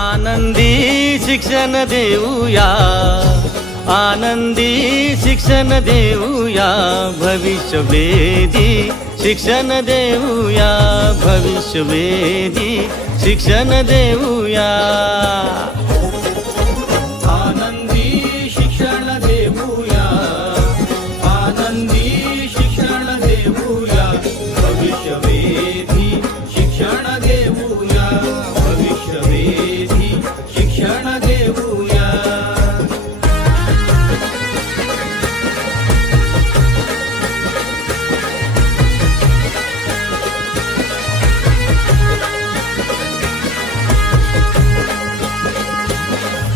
आनंदी शिक्षण देऊया आनंदी शिक्षण देऊया भविष्यवेदी शिक्षण देऊया भविष्यवेदी शिक्षण देऊया. आनंदी शिक्षण देऊया आनंदी शिक्षण देऊया.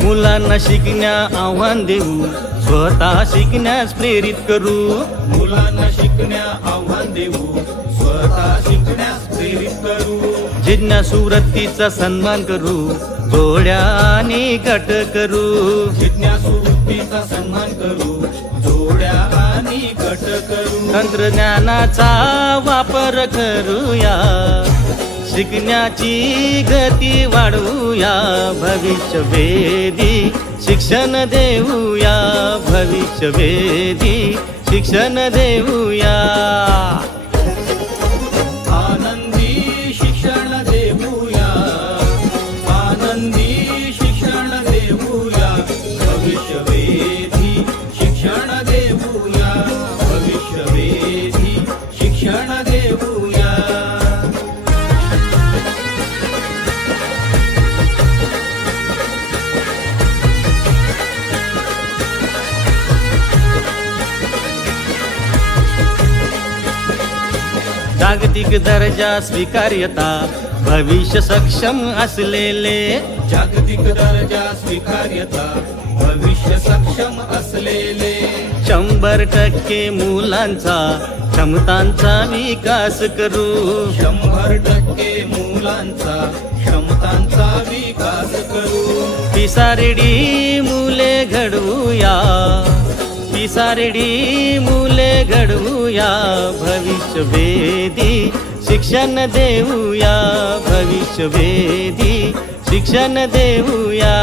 मुलांना शिकण्या आव्हान देऊ स्वतः शिकण्यास प्रेरित करू. मुलांना शिकण्या आव्हान देऊ स्वतः शिकण्यास प्रेरित करू. जिज्ञासू वृत्तीचा सन्मान करू जोड्याने गट करू. जिज्ञासू वृत्तीचा सन्मान करू जोड्याने गट करू. तंत्रज्ञानाचा वापर करूया. शिकण्याची गती वाढवूया भविष्यवेधी शिक्षण देऊया भविष्यवेधी शिक्षण देऊया. आनंदी शिक्षण देऊया. आनंदी शिक्षण देऊया. भविष्यवेधी जागतिक दर्जा स्वीकार्यता भविष्य सक्षम असलेले. जागतिक दर्जा स्वीकार्यता भविष्य सक्षम असलेले. शंभर टक्के मुलांचा क्षमतांचा विकास करू. शंभर टक्के मुलांचा क्षमतांचा विकास करू. पिसारेडी मुले घडवूया. पिसारेडी मुले घडवूया. भविष्यवेदी शिक्षण देऊया भविष्यवेदी शिक्षण देऊया.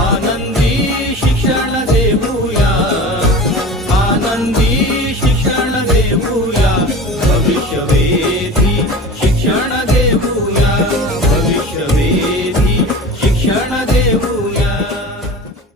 आनंदी शिक्षण देऊया आनंदी शिक्षण